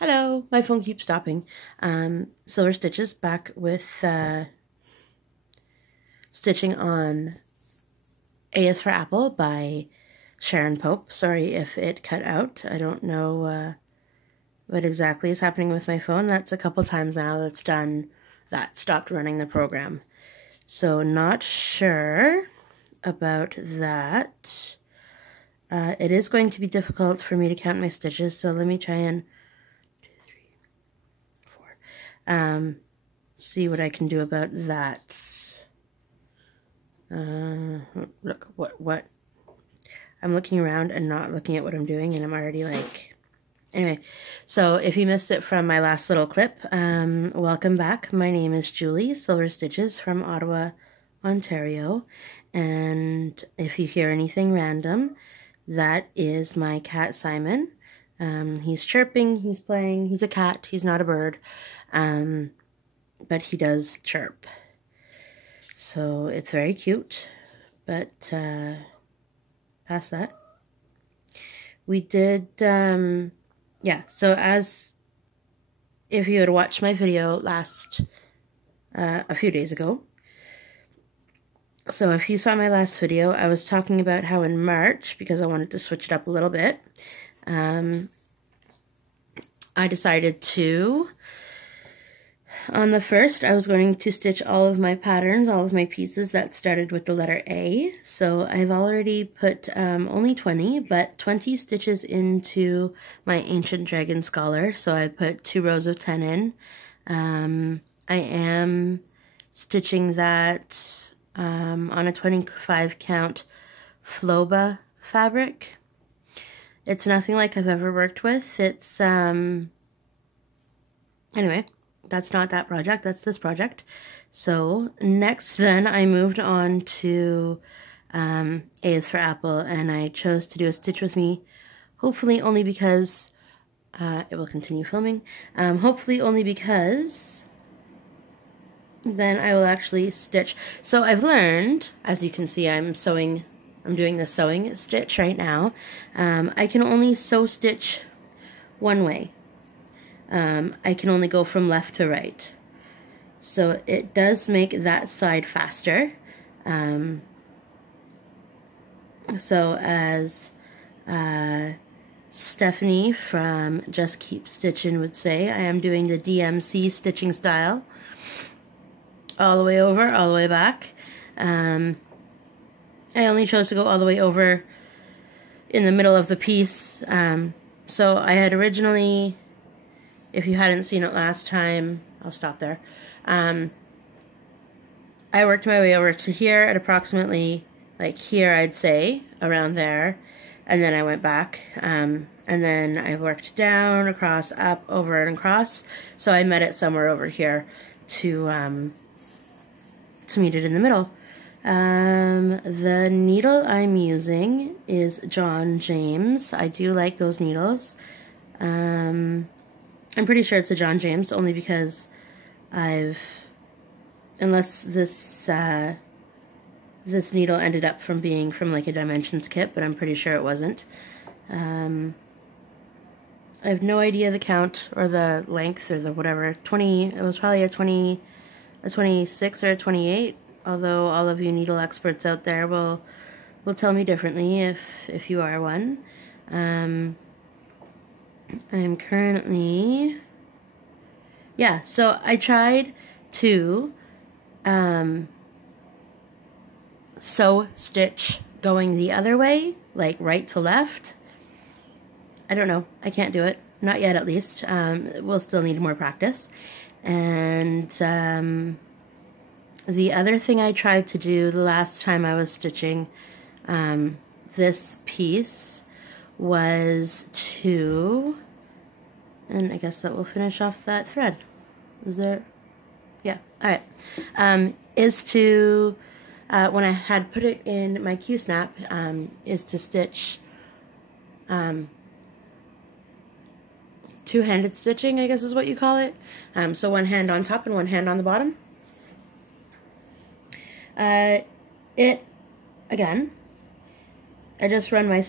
Hello, my phone keeps stopping. SylverStitches back with stitching on A is for Apple by Sharon Pope. Sorry if it cut out. I don't know what exactly is happening with my phone. That's a couple times now that's done that, stopped running the program. So not sure about that. It is going to be difficult for me to count my stitches, so let me try and see what I can do about that. Look, what? I'm looking around and not looking at what I'm doing, and I'm already like... Anyway, so if you missed it from my last little clip, welcome back. My name is Julie, SylverStitches from Ottawa, Ontario, and if you hear anything random, that is my cat Simon. He's chirping, he's playing, he's a cat, he's not a bird, but he does chirp. So it's very cute, but past that. We did, yeah, so as if you had watched my video a few days ago, so if you saw my last video, I was talking about how in March, because I wanted to switch it up a little bit, I decided to, on the 1st, I was going to stitch all of my patterns, all of my pieces that started with the letter A. So I've already put only 20, but 20 stitches into my Ancient Dragon Scholar. So I put 2 rows of 10 in. I am stitching that on a 25 count Floba fabric. It's nothing like I've ever worked with. It's, anyway, that's not that project, that's this project. So next then I moved on to A is for Apple, and I chose to do a stitch with me, hopefully only because, it will continue filming, hopefully only because then I will actually stitch. So I've learned, as you can see, I'm doing the sewing stitch right now. I can only sew stitch one way. I can only go from left to right. So it does make that side faster. So as Stephanie from Just Keep Stitching would say, I am doing the DMC stitching style. All the way over, all the way back. I only chose to go all the way over in the middle of the piece. So I had originally, if you hadn't seen it last time, I'll stop there. I worked my way over to here at approximately, like here I'd say, around there. And then I went back, and then I worked down, across, up, over, and across. So I met it somewhere over here to meet it in the middle. The needle I'm using is John James. I do like those needles. I'm pretty sure it's a John James, only because unless this needle ended up being from like a Dimensions kit, but I'm pretty sure it wasn't. I have no idea the count or the length or the whatever. It was probably a 26 or a 28. Although all of you needle experts out there will tell me differently if you are one. I'm currently, yeah, so I tried to sew stitch going the other way, like right to left. I don't know, I can't do it, not yet at least. We'll still need more practice. And the other thing I tried to do the last time I was stitching this piece was to, and I guess that will finish off that thread. Was there? Yeah, alright. Is to, when I had put it in my Q-snap, is to stitch two-handed stitching, I guess is what you call it. So one hand on top and one hand on the bottom. Again, I just run my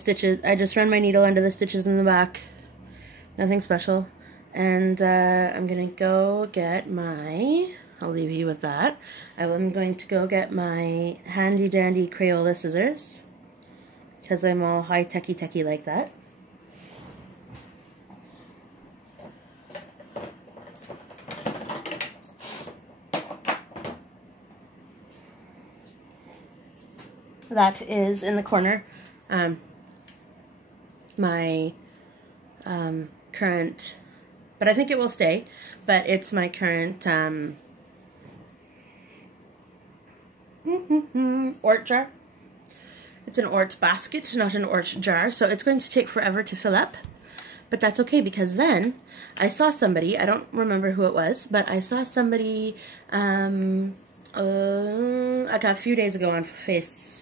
needle under the stitches in the back. Nothing special. And I'm going to go get my, I'll leave you with that. I'm going to go get my handy dandy Crayola scissors, because I'm all high techy like that. That is in the corner. My current, but I think it will stay, but it's my current Ort jar. It's an Ort basket, not an Ort jar, so it's going to take forever to fill up, but that's okay, because then I saw somebody, I don't remember who it was, but I saw somebody like a few days ago on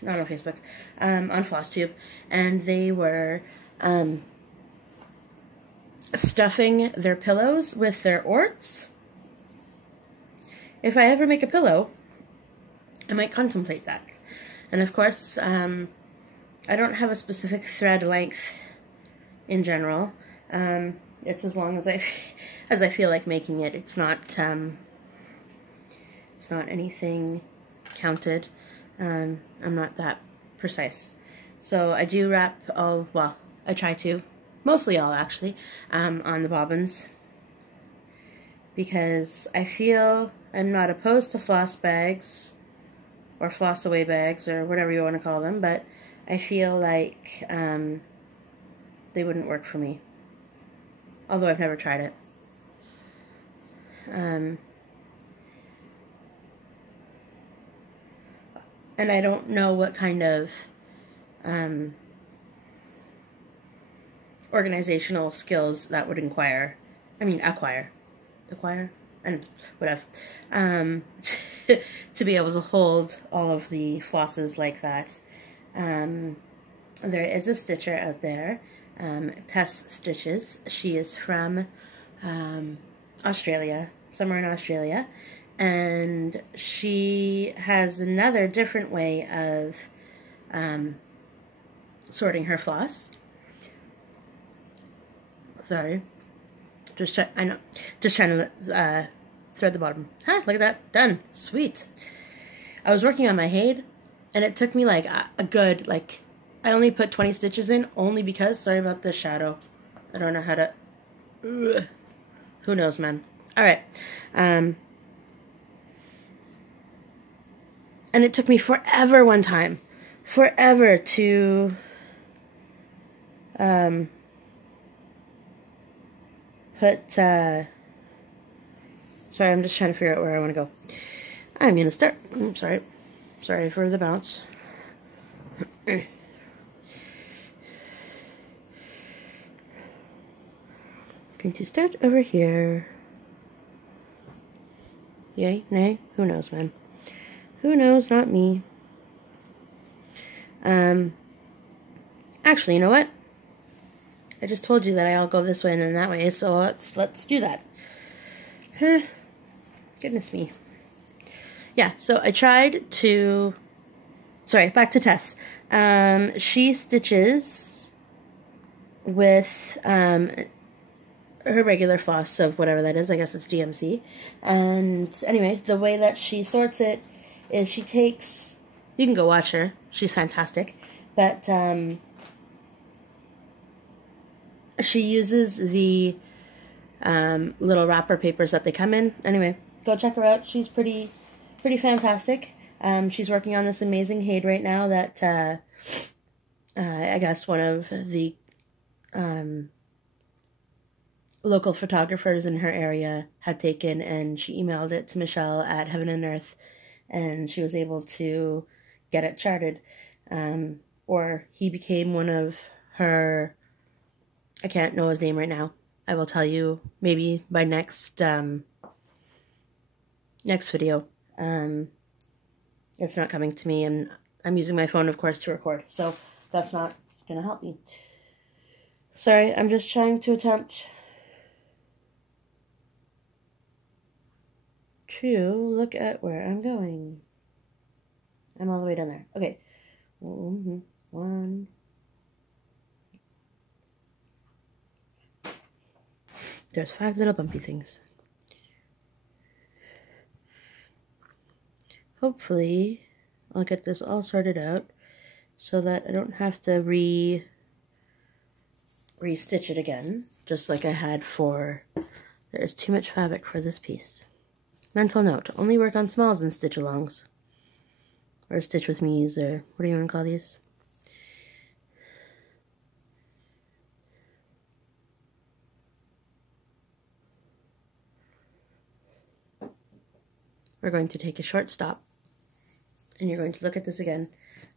not on Facebook, on FlossTube, and they were stuffing their pillows with their Orts. If I ever make a pillow, I might contemplate that. And of course, I don't have a specific thread length in general. It's as long as I feel like making it. It's not anything counted. I'm not that precise. So I do wrap all, well, I try to, mostly all actually, on the bobbins, because I feel I'm not opposed to floss bags or floss away bags or whatever you want to call them, but I feel like they wouldn't work for me, although I've never tried it. And I don't know what kind of organizational skills that would acquire, and whatever, to be able to hold all of the flosses like that. There is a stitcher out there, SylverStitches. She is from Australia, somewhere in Australia, and she has another different way of sorting her floss. Sorry, just trying to thread the bottom. Look at that, done, sweet. I was working on my Haid, and it took me like a good, I only put 20 stitches in, only because, sorry about the shadow, I don't know how to, who knows, man. Alright, and it took me forever one time, to put, sorry, I'm just trying to figure out where I want to go. I'm going to start, sorry for the bounce. Going to start over here. Yay, nay, who knows, man. Who knows, not me. Actually, you know what? I just told you that I'll go this way and then that way, so let's do that. Goodness me. Yeah, so I tried to, sorry, back to Tess. She stitches with her regular floss of whatever that is. I guess it's DMC. And anyway, the way that she sorts it is she takes, you can go watch her, she's fantastic, but she uses the little wrapper papers that they come in. Anyway, go check her out. She's pretty fantastic. She's working on this amazing Haid right now that I guess one of the local photographers in her area had taken, and she emailed it to Michelle at Heaven and Earth, and she was able to get it charted. Or he became one of her, I can't know his name right now. I will tell you maybe by next video. It's not coming to me, and I'm using my phone, of course, to record, so that's not gonna help me. Sorry, I'm just trying to attempt to look at where I'm going. I'm all the way down there. Okay. One. There's 5 little bumpy things. Hopefully, I'll get this all sorted out so that I don't have to re-stitch it again, just like I had for, there is too much fabric for this piece. Mental note, only work on smalls and stitch-alongs. Or stitch with me's, or what do you want to call these? We're going to take a short stop, and you're going to look at this again.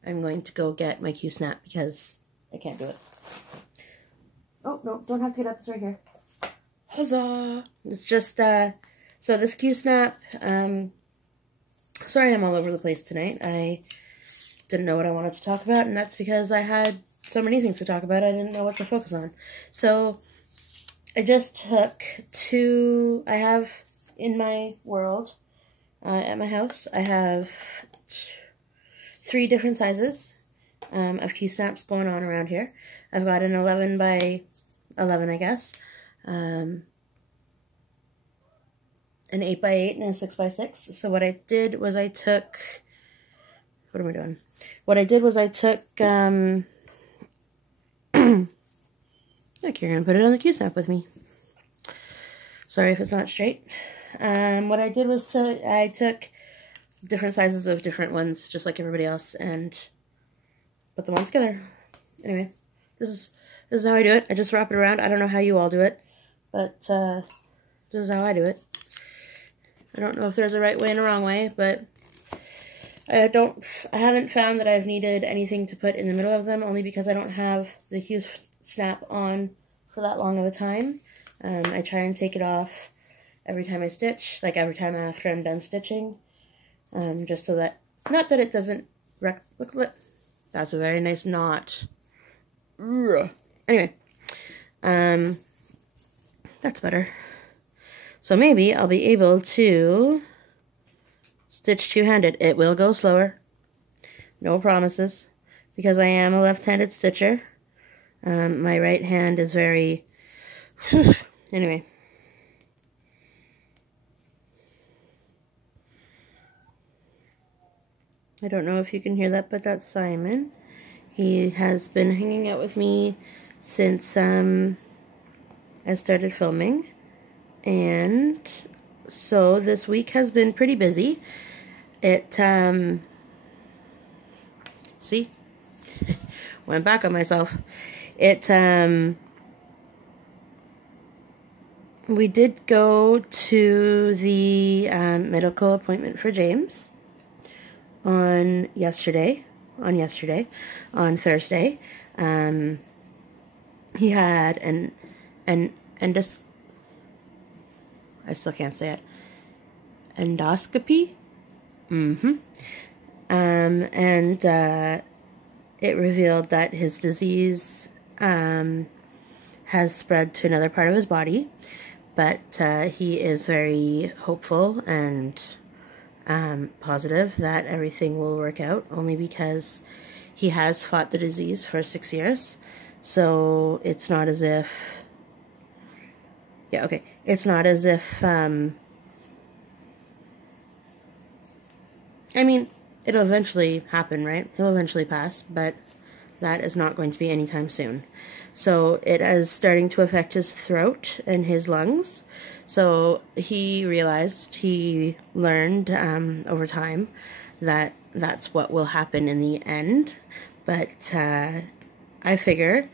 I'm going to go get my Q-snap because I can't do it. Oh, no, don't have to get up, it's right here. Huzzah! It's just, so this Q-snap, sorry I'm all over the place tonight. I didn't know what I wanted to talk about, and that's because I had so many things to talk about, I didn't know what to focus on. So, I just took I have in my world, at my house, I have 3 different sizes of Q-snaps going on around here. I've got an 11 by 11, I guess, an 8 by 8, and a 6 by 6. So what I did was I took, what am I doing? What I did was I took, look, you're going to put it on the Q-snap with me. Sorry if it's not straight. What I did was I took different sizes of different ones, just like everybody else, and put them all together. Anyway, this is how I do it. I just wrap it around. I don't know how you all do it, but this is how I do it. I don't know if there's a right way and a wrong way, but I haven't found that I've needed anything to put in the middle of them, only because I don't have the Q-snap on for that long of a time. I try and take it off every time I stitch, like every time after I'm done stitching, just so that, not that it doesn't look, that's a very nice knot. Anyway, that's better. So maybe I'll be able to stitch two-handed. It will go slower, no promises, because I am a left-handed stitcher. My right hand is very, anyway. I don't know if you can hear that, but that's Simon. He has been hanging out with me since I started filming. And so this week has been pretty busy. It, see? Went back on myself. It, we did go to the medical appointment for James on Thursday. He had I still can't say it. Endoscopy? And it revealed that his disease has spread to another part of his body, but he is very hopeful and positive that everything will work out, only because he has fought the disease for 6 years. So it's not as if, it's not as if, I mean, it'll eventually happen, right? He'll eventually pass, but that is not going to be anytime soon. So it is starting to affect his throat and his lungs. So he learned over time that that's what will happen in the end. But I figure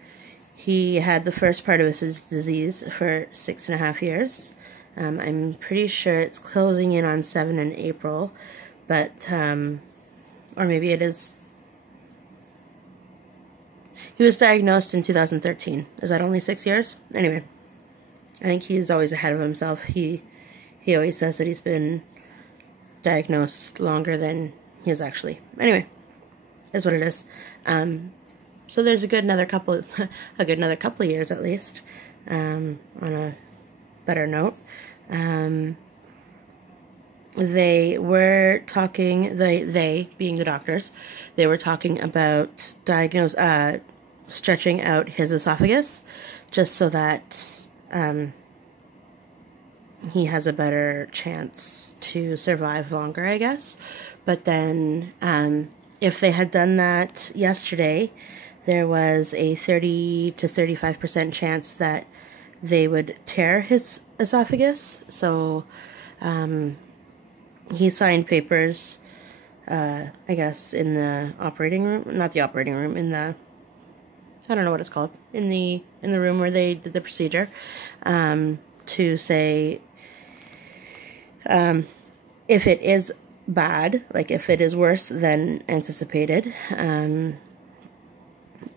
he had the first part of his disease for 6.5 years. I'm pretty sure it's closing in on 7 in April, but, or maybe it is. He was diagnosed in 2013. Is that only 6 years? Anyway, I think he's always ahead of himself. He always says that he's been diagnosed longer than he is actually. Anyway, is what it is. So there's a good another couple of years at least. On a better note, they were talking. They being the doctors, they were talking about stretching out his esophagus, just so that he has a better chance to survive longer, I guess. But then if they had done that yesterday, there was a 30 to 35% chance that they would tear his esophagus. So he signed papers, I guess, in the operating room, not the operating room, in the, I don't know what it's called, in the room where they did the procedure, to say if it is bad, like if it is worse than anticipated,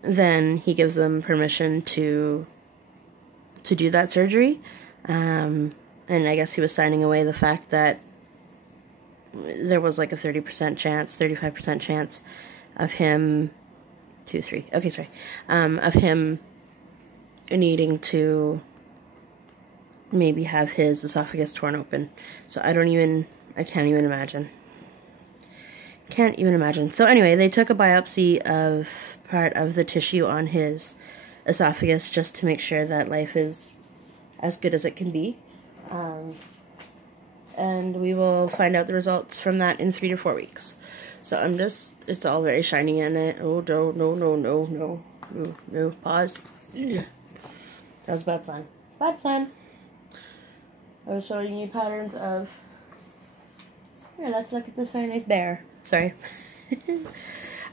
then he gives them permission to do that surgery. And I guess he was signing away the fact that there was like a 30% chance, 35% chance of him, of him needing to maybe have his esophagus torn open. So I can't even imagine. Can't even imagine. So anyway, they took a biopsy of part of the tissue on his esophagus just to make sure that life is as good as it can be. And we will find out the results from that in 3 to 4 weeks. So it's all very shiny in it. Oh, no, pause. That was a bad plan. Bad plan. I was showing you patterns of, here, let's look at this very nice bear. Sorry.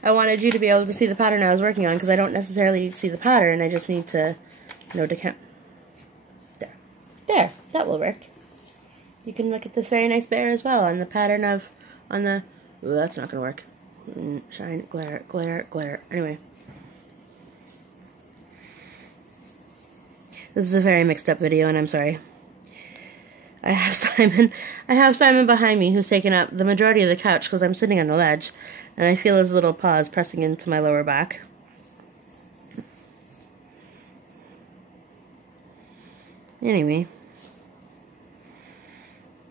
I wanted you to be able to see the pattern I was working on, because I don't necessarily see the pattern, I just need to know to count. There, that will work. You can look at this very nice bear as well, on the pattern of, ooh, that's not going to work. Shine, glare, glare, glare. Anyway. This is a very mixed up video, and I'm sorry. I have Simon behind me, who's taken up the majority of the couch because I'm sitting on the ledge, and I feel his little paws pressing into my lower back. Anyway.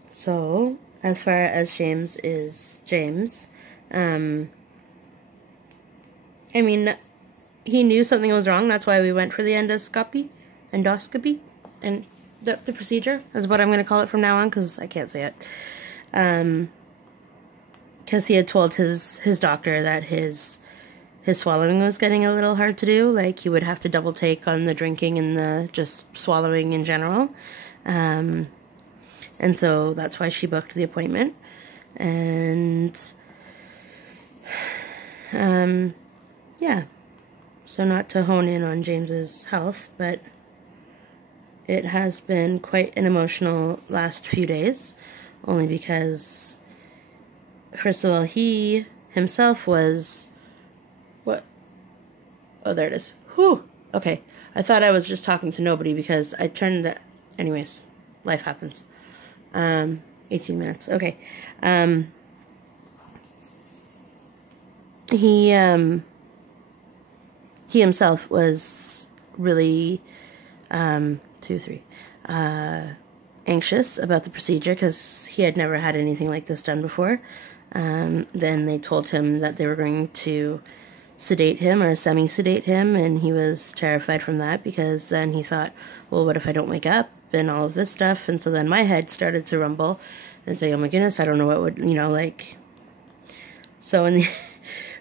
So, as far as James is James, I mean, he knew something was wrong, that's why we went for the endoscopy, and the procedure is what I'm going to call it from now on, because I can't say it. Because he had told his doctor that his swallowing was getting a little hard to do, like he would have to double take on the drinking and the just swallowing in general. And so that's why she booked the appointment. And yeah. So not to hone in on James's health, but it has been quite an emotional last few days, only because, first of all, he himself was, what? Oh, there it is. Whew. Okay. I thought I was just talking to nobody because I turned the, anyways, life happens. 18 minutes. Okay. He himself was really, anxious about the procedure because he had never had anything like this done before. Then they told him that they were going to sedate him or semi-sedate him, and he was terrified from that because then he thought, well, what if I don't wake up and all of this stuff? And so then my head started to rumble and say, oh my goodness, I don't know what would, like. So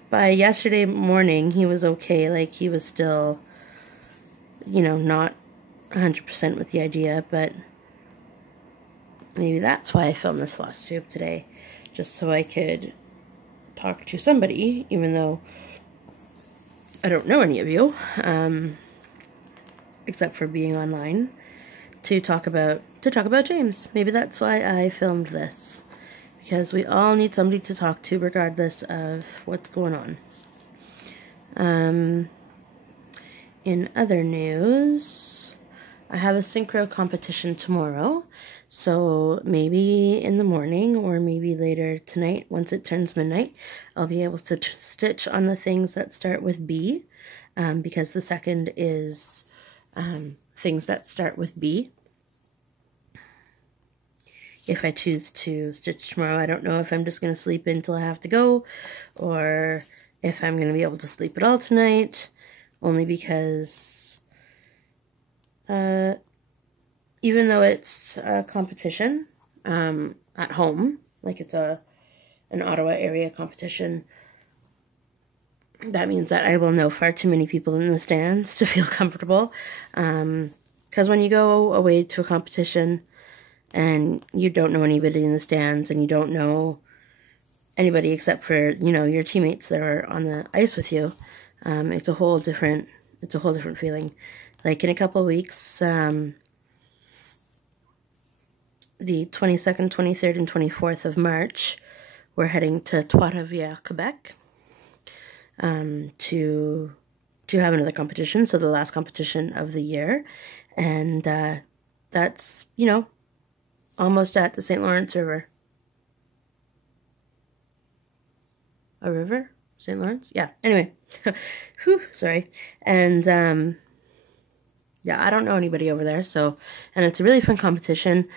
by yesterday morning, he was okay. Like, he was still, not 100% with the idea, but maybe that's why I filmed this floss tube today, just so I could talk to somebody, even though I don't know any of you, except for being online, to talk about James. Maybe that's why I filmed this, because we all need somebody to talk to regardless of what's going on. In other news, I have a synchro competition tomorrow, so maybe in the morning or maybe later tonight, once it turns midnight, I'll be able to stitch on the things that start with B, because the second is things that start with B. If I choose to stitch tomorrow, I don't know if I'm just going to sleep until I have to go, or if I'm going to be able to sleep at all tonight, only because even though it's a competition at home, like it's an Ottawa area competition, that means that I will know far too many people in the stands to feel comfortable. Because when you go away to a competition and you don't know anybody in the stands and you don't know anybody except for, you know, your teammates that are on the ice with you, it's a whole different feeling. Like in a couple of weeks, the 22nd, 23rd, and 24th of March, we're heading to Trois-Rivières, Quebec, to have another competition, so the last competition of the year, and that's, you know, almost at the St. Lawrence River. A river? St. Lawrence? Yeah, anyway. Whew, sorry. And, yeah, I don't know anybody over there, so, and it's a really fun competition,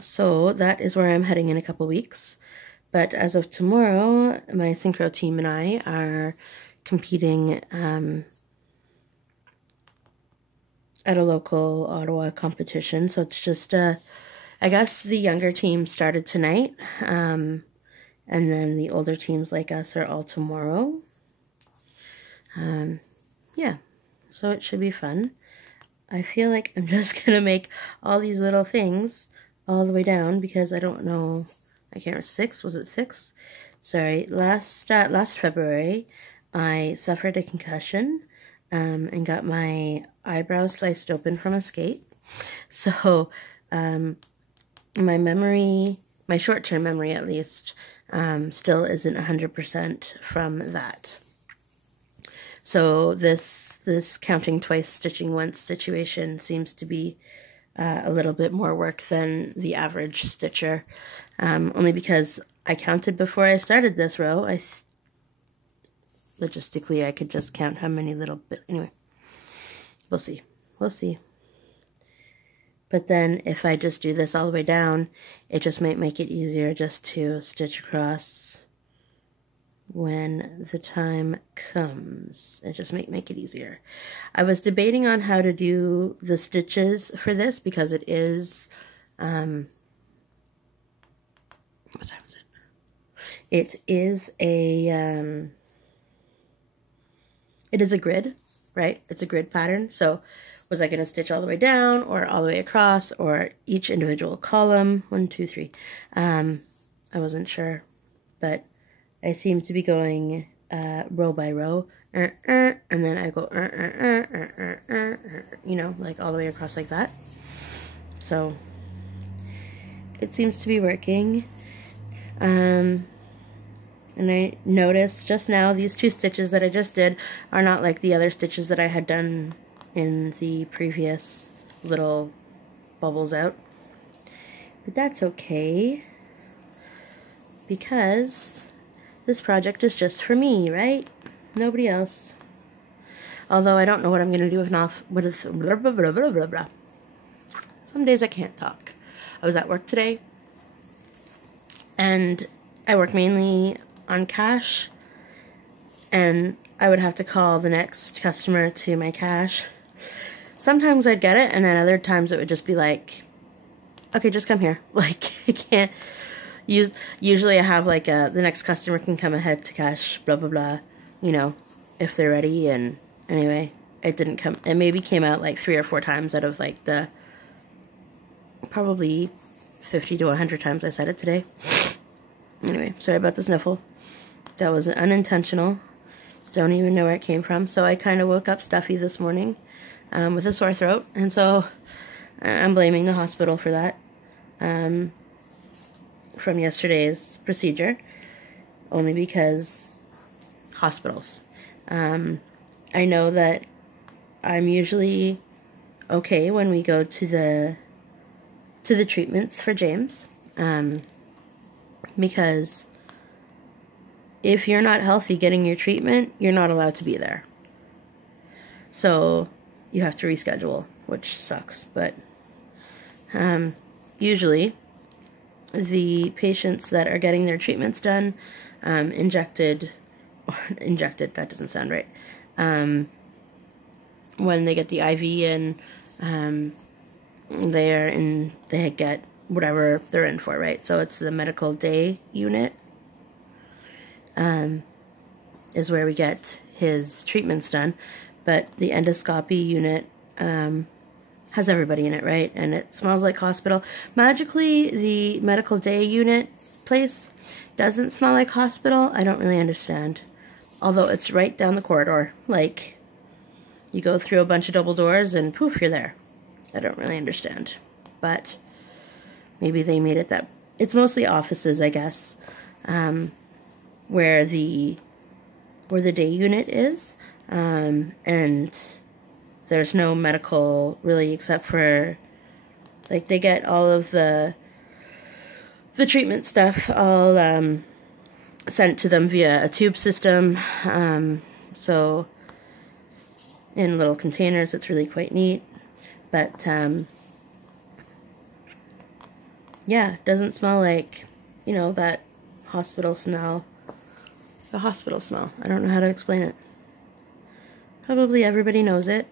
so that is where I'm heading in a couple weeks. But as of tomorrow, my synchro team and I are competing at a local Ottawa competition. So it's just, I guess the younger team started tonight, and then the older teams like us are all tomorrow. Yeah, so it should be fun. I feel like I'm just going to make all these little things all the way down because I don't know. I can't remember, 6? Was it 6? Sorry, last February, I suffered a concussion and got my eyebrow sliced open from a skate. So my memory, my short-term memory at least, still isn't 100% from that. So this counting twice, stitching once situation seems to be a little bit more work than the average stitcher, only because I counted before I started this row. Logistically, I could just count how many little bit. Anyway, we'll see. We'll see. But then if I just do this all the way down, it just might make it easier just to stitch across when the time comes. It just might make it easier. I was debating on how to do the stitches for this because it is, what time is it? It is a grid, right? It's a grid pattern. So was I going to stitch all the way down or all the way across or each individual column? 1, 2, 3. I wasn't sure, but I seem to be going row by row, and then I go, you know, like all the way across like that. So it seems to be working. And I noticed just now these 2 stitches that I just did are not like the other stitches that I had done in the previous little bubbles out. But that's okay, because this project is just for me, right? Nobody else. Although I don't know what I'm going to do with blah, blah, blah, blah, blah, blah. Some days I can't talk. I was at work today, and I work mainly on cash, and I would have to call the next customer to my cash. Sometimes I'd get it, and then other times it would just be like, okay, just come here. Like, I can't. Usually I have like the next customer can come ahead to cash, blah, blah, blah, you know, if they're ready. And anyway, it didn't come. It maybe came out like 3 or 4 times out of like the probably 50 to 100 times I said it today. Anyway, sorry about the sniffle. That was unintentional. Don't even know where it came from. So I kind of woke up stuffy this morning with a sore throat. And so I'm blaming the hospital for that. From yesterday's procedure, only because hospitals. I know that I'm usually okay when we go to the treatments for James, because if you're not healthy getting your treatment, you're not allowed to be there. So you have to reschedule, which sucks, but usually the patients that are getting their treatments done, injected, that doesn't sound right, when they get the IV in, they get whatever they're in for, right? So it's the medical day unit, is where we get his treatments done, but the endoscopy unit, has everybody in it, right? And it smells like hospital. Magically, the medical day unit place doesn't smell like hospital. I don't really understand. Although it's right down the corridor. Like, you go through a bunch of double doors and poof, you're there. I don't really understand. But maybe they made it that... It's mostly offices, I guess, where the day unit is. And there's no medical, really, except for... Like, they get all of the treatment stuff all sent to them via a tube system, so in little containers. It's really quite neat, but yeah, it doesn't smell like, you know, that hospital smell. The hospital smell. I don't know how to explain it. Probably everybody knows it,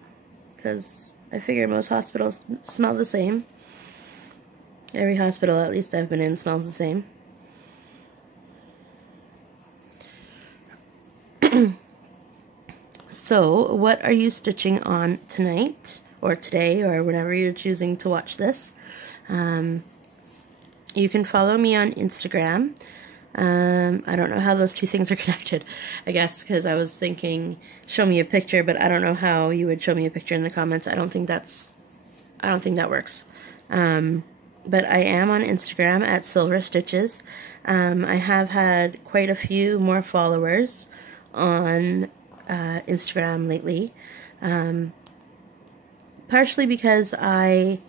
because I figure most hospitals smell the same. Every hospital, at least I've been in, smells the same. So, what are you stitching on tonight, or today, or whenever you're choosing to watch this? You can follow me on Instagram. I don't know how those two things are connected, I guess, because I was thinking, show me a picture, but I don't know how you would show me a picture in the comments. I don't think that works. But I am on Instagram at SylverStitches. I have had quite a few more followers on Instagram lately. Partially because I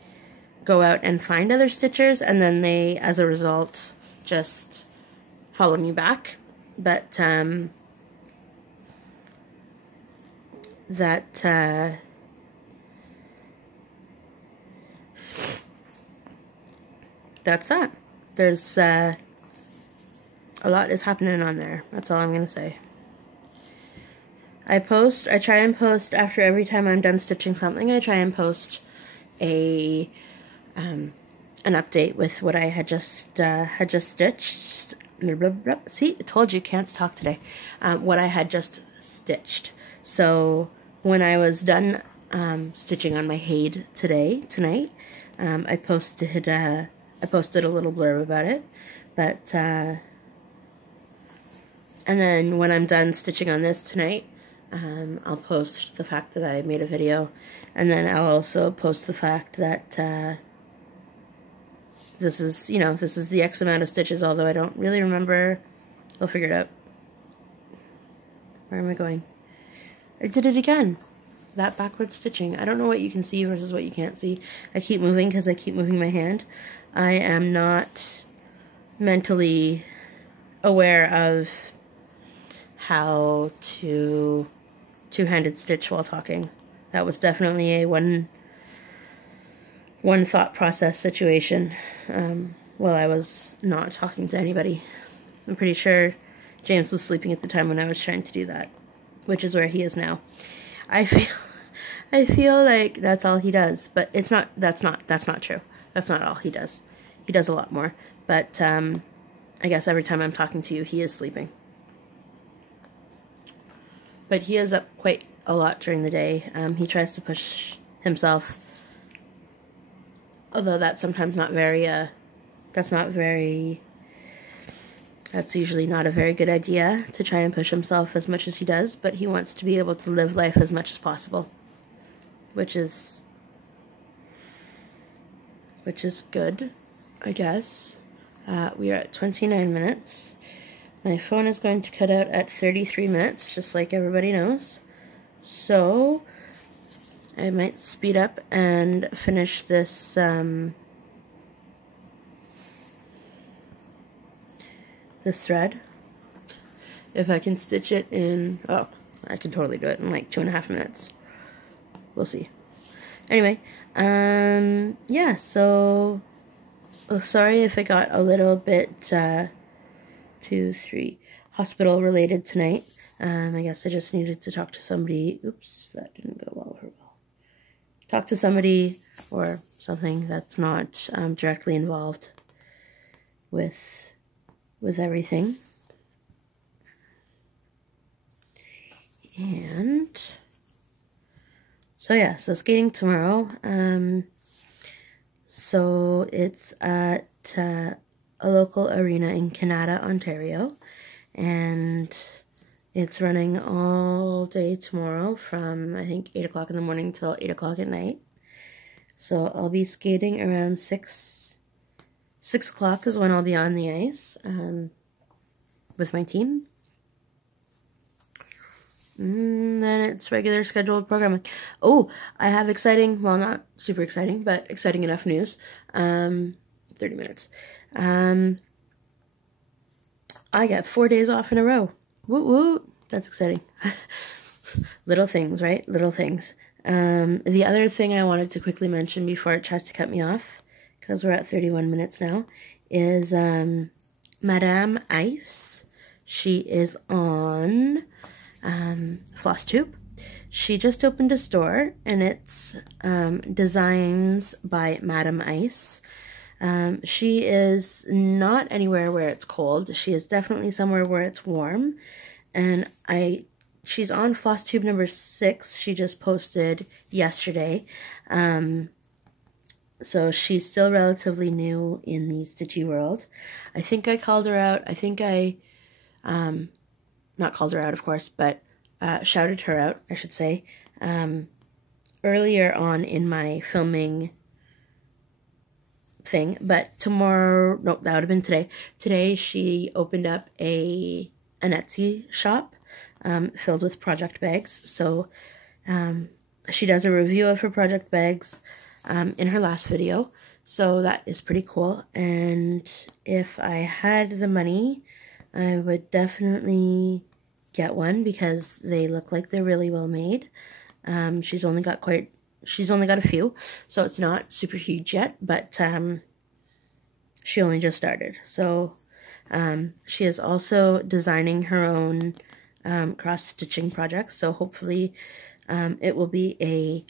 go out and find other stitchers, and then they, as a result, just follow me back. But that's that. There's a lot is happening on there. That's all I'm gonna say. I try and post after every time I'm done stitching something. I try and post an update with what I had just stitched. See, I told you, can't talk today. What I had just stitched. So when I was done stitching on my Haid tonight, I posted a little blurb about it, but and then when I'm done stitching on this tonight, I'll post the fact that I made a video, and then I'll also post the fact that this is the X amount of stitches, although I don't really remember. I'll figure it out. Where am I going? I did it again. That backward stitching. I don't know what you can see versus what you can't see. I keep moving because I keep moving my hand. I am not mentally aware of how to two-handed stitch while talking. That was definitely a one thought process situation while I was not talking to anybody. I'm pretty sure James was sleeping at the time when I was trying to do that, which is where he is now. I feel like that's all he does, but it's not. That's not true. That's not all he does. He does a lot more, but I guess every time I'm talking to you, he is sleeping. But he is up quite a lot during the day. He tries to push himself, although that's sometimes not very. That's usually not a very good idea, to try and push himself as much as he does, but he wants to be able to live life as much as possible, which is good, I guess. We are at 29 minutes. My phone is going to cut out at 33 minutes, just like everybody knows. So I might speed up and finish this this thread. If I can stitch it in, oh, I can totally do it in like 2.5 minutes. We'll see. Anyway, yeah, so, sorry if it got a little bit, hospital related tonight. I guess I just needed to talk to somebody. Oops, that didn't go well for well. talk to somebody or something that's not directly involved with everything. And so yeah, so skating tomorrow. So it's at a local arena in Canada, Ontario, and it's running all day tomorrow from, I think, 8 o'clock in the morning till 8 o'clock at night. So I'll be skating around 6 o'clock is when I'll be on the ice with my team. Then it's regular scheduled programming. Oh, I have exciting, well, not super exciting, but exciting enough news. 30 minutes. I got 4 days off in a row. Woot woot. That's exciting. Little things, right? Little things. The other thing I wanted to quickly mention before it tries to cut me off, because we're at 31 minutes now, is Madame Ice. She is on FlossTube. She just opened a store, and it's designs by Madame Ice. She is not anywhere where it's cold. She is definitely somewhere where it's warm. And she's on FlossTube number 6. She just posted yesterday. So she's still relatively new in the stitchy world. I think I called her out. I think I, not called her out, of course, but shouted her out, I should say, earlier on in my filming thing. But tomorrow, nope, that would have been today. Today she opened up an Etsy shop filled with project bags. So she does a review of her project bags in her last video. So that is pretty cool. And if I had the money, I would definitely get one because they look like they're really well made. She's only got a few, so it's not super huge yet, but she only just started. So she is also designing her own cross-stitching projects, so hopefully it will be a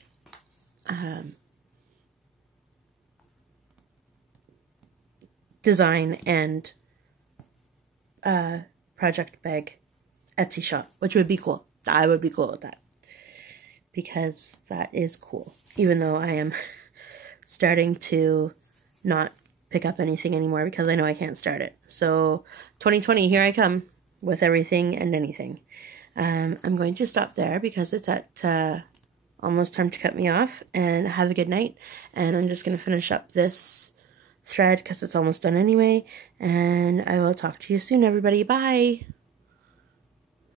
design and project bag Etsy shop, which would be cool. I would be cool with that, because that is cool, even though I am starting to not pick up anything anymore because I know I can't start it. So 2020, here I come with everything and anything. I'm going to stop there because it's at almost time to cut me off, and have a good night. And I'm just going to finish up this thread because it's almost done anyway, and I will talk to you soon, everybody. Bye!